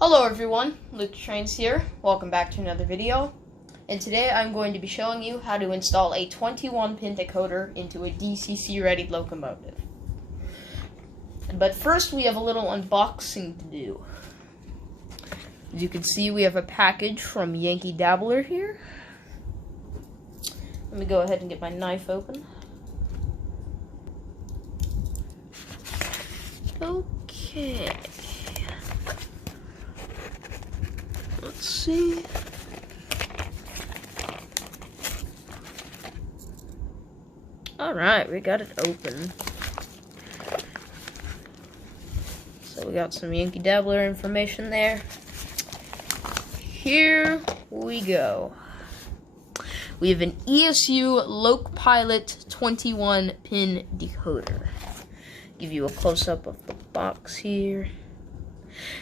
Hello everyone, Luke Trains here. Welcome back to another video. And today I'm going to be showing you how to install a 21 pin decoder into a DCC Ready Locomotive. But first we have a little unboxing to do. As you can see, we have a package from Yankee Dabbler here. Let me go ahead and get my knife open. Okay. Let's see. Alright, we got it open. So we got some Yankee Dabbler information there. Here we go. We have an ESU LokPilot 21 pin decoder. Give you a close-up of the box here.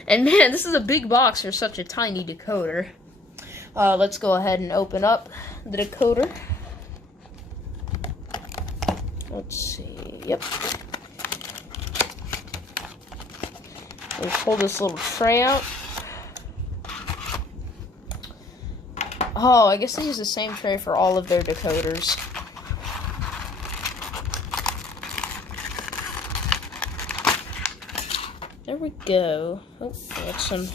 And man, this is a big box for such a tiny decoder. Let's go ahead and open up the decoder. Let's see. Yep. We'll pull this little tray out. Oh, I guess they use the same tray for all of their decoders. There we go. Oh, got some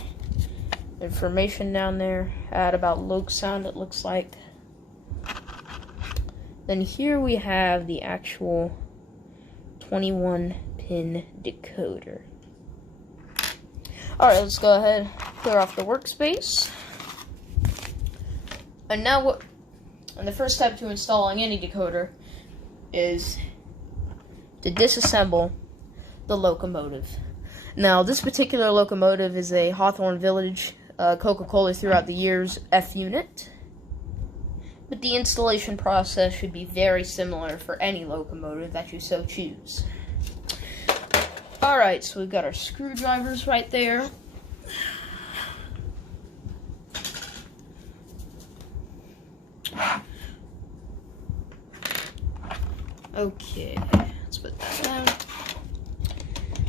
information down there. Add about loc sound, it looks like. Then here we have the actual 21 pin decoder. Alright, let's go ahead and clear off the workspace. And now the first step to installing any decoder is to disassemble the locomotive. Now, this particular locomotive is a Hawthorne Village Coca-Cola throughout the years F unit. But the installation process should be very similar for any locomotive that you so choose. Alright, so we've got our screwdrivers right there. Okay, let's put that down.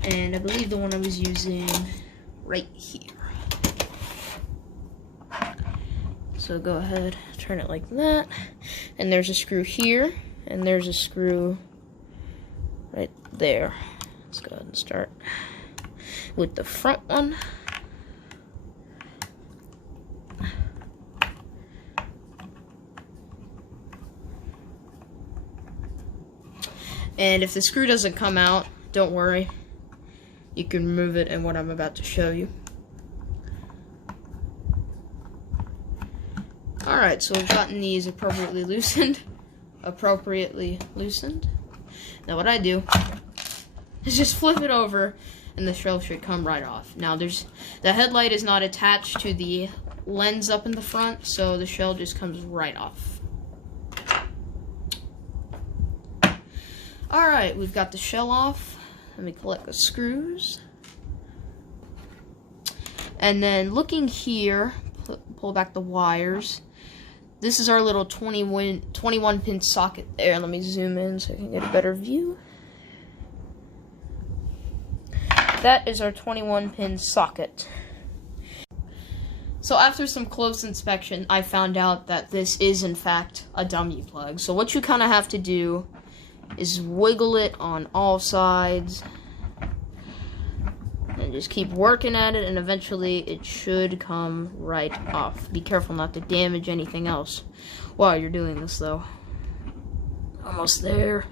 And I believe the one I was using right here. So go ahead, turn it like that. And there's a screw here, and there's a screw right there. Let's go ahead and start with the front one. And if the screw doesn't come out, don't worry. You can remove it in what I'm about to show you. Alright, so we've gotten these appropriately loosened. Now what I do is just flip it over and the shell should come right off. Now the headlight is not attached to the lens up in the front, so the shell just comes right off. Alright, we've got the shell off. Let me collect the screws. And then looking here, pull back the wires. This is our little 21 pin socket there. Let me zoom in so I can get a better view. That is our 21 pin socket. So after some close inspection, I found out that this is in fact a dummy plug. So what you kind of have to do is wiggle it on all sides and just keep working at it, and eventually it should come right off. Be careful not to damage anything else while you're doing this though. Almost there.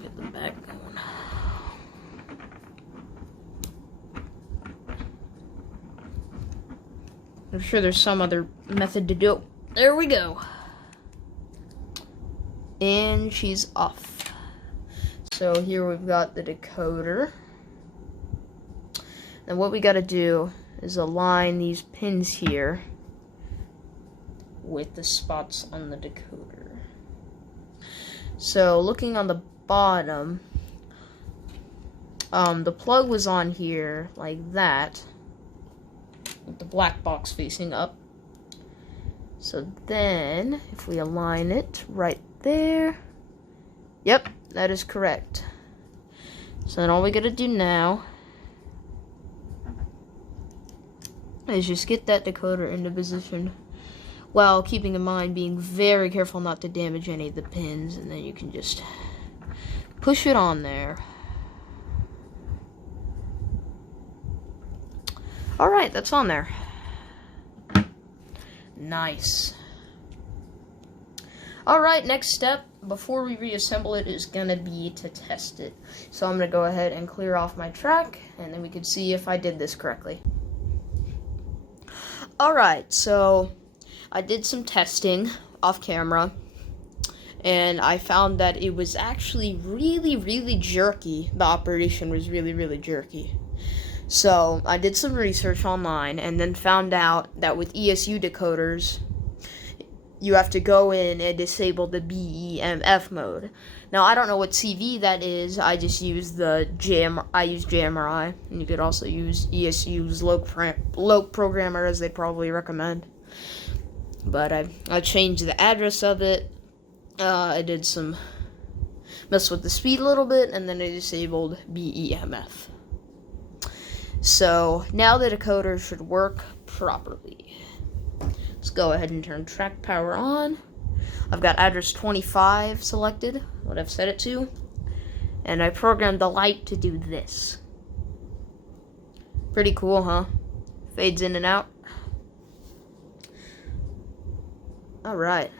Get the back going. I'm sure there's some other method to do it. There we go. And she's off. So here we've got the decoder. And what we got to do is align these pins here with the spots on the decoder. So looking on the bottom, the plug was on here like that, with the black box facing up. So then, if we align it right there, yep, that is correct. So then all we gotta do now is just get that decoder into position while keeping in mind being very careful not to damage any of the pins, and then you can just push it on there. Alright, that's on there. Nice. Alright, next step before we reassemble it is gonna be to test it. So I'm gonna go ahead and clear off my track, and then we can see if I did this correctly. Alright, so I did some testing off camera, and I found that it was actually really jerky. The operation was really jerky. So I did some research online and then found out that with ESU decoders, you have to go in and disable the BEMF mode. Now I don't know what CV that is. I just use JMRI, and you could also use ESU's Loc programmer, as they probably recommend. But I changed the address of it. I did some mess with the speed a little bit, and then I disabled BEMF. So now the decoder should work properly. Let's go ahead and turn track power on. I've got address 25 selected, what I've set it to, and I programmed the light to do this. Pretty cool, huh? Fades in and out. Alright.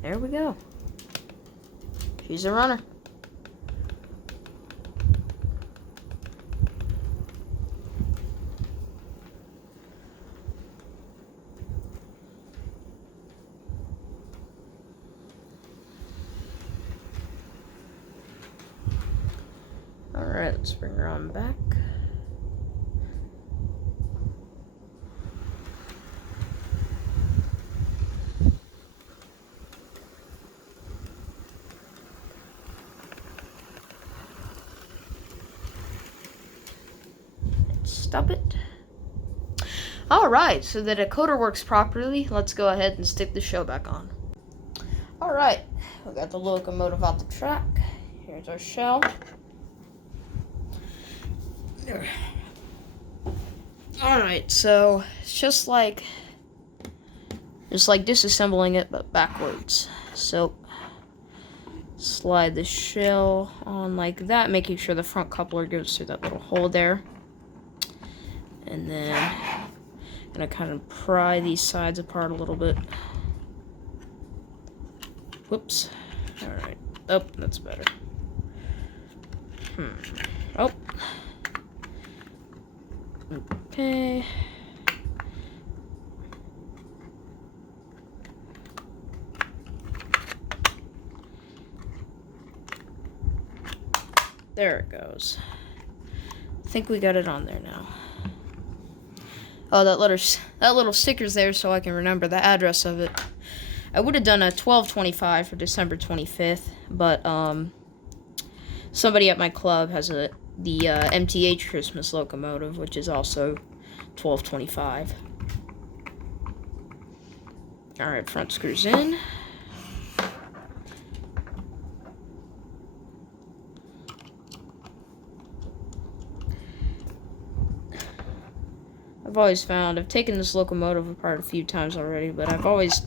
There we go. She's a runner. Alright, let's bring her on back. Stop it. Alright, so the decoder works properly. Let's go ahead and stick the show back on. Alright, we got the locomotive out the track. Here's our shell. Alright, so it's just like disassembling it, but backwards. So slide the shell on like that, making sure the front coupler goes through that little hole there. And then I'm gonna kind of pry these sides apart a little bit. Whoops. Alright. Oh, that's better. Oh. Okay. There it goes. I think we got it on there now. Oh, that little sticker's there so I can remember the address of it. I would have done a 1225 for December 25th, but somebody at my club has the MTH Christmas locomotive, which is also 1225. Alright, front screws in. I've taken this locomotive apart a few times already, but I've always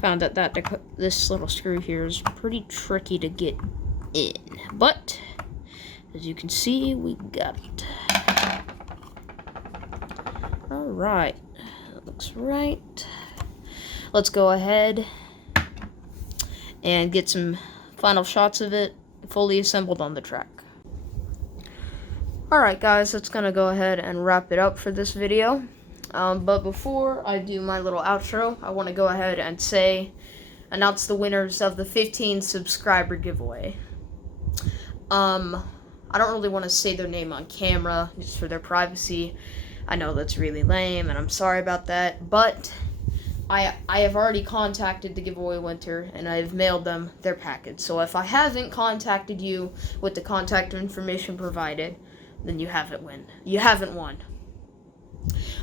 found that this little screw here is pretty tricky to get in. But as you can see, we got it. Alright, that looks right. Let's go ahead and get some final shots of it fully assembled on the track. Alright guys, that's gonna go ahead and wrap it up for this video. But before I do my little outro, I want to go ahead and announce the winners of the 15 subscriber giveaway. I don't really want to say their name on camera, just for their privacy. I know that's really lame, and I'm sorry about that, but I have already contacted the giveaway winner, and I've mailed them their package. So if I haven't contacted you with the contact information provided, then you haven't won.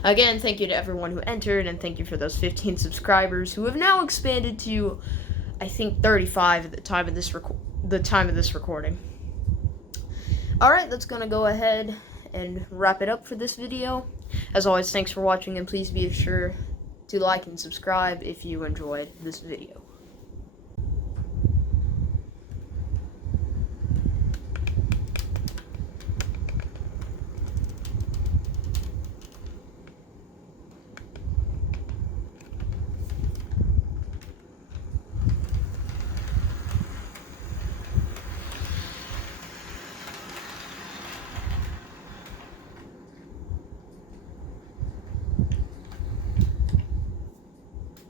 Again, thank you to everyone who entered, and thank you for those 15 subscribers who have now expanded to, I think, 35 at the time of this recording. Alright, that's gonna go ahead and wrap it up for this video. As always, thanks for watching, and please be sure to like and subscribe if you enjoyed this video.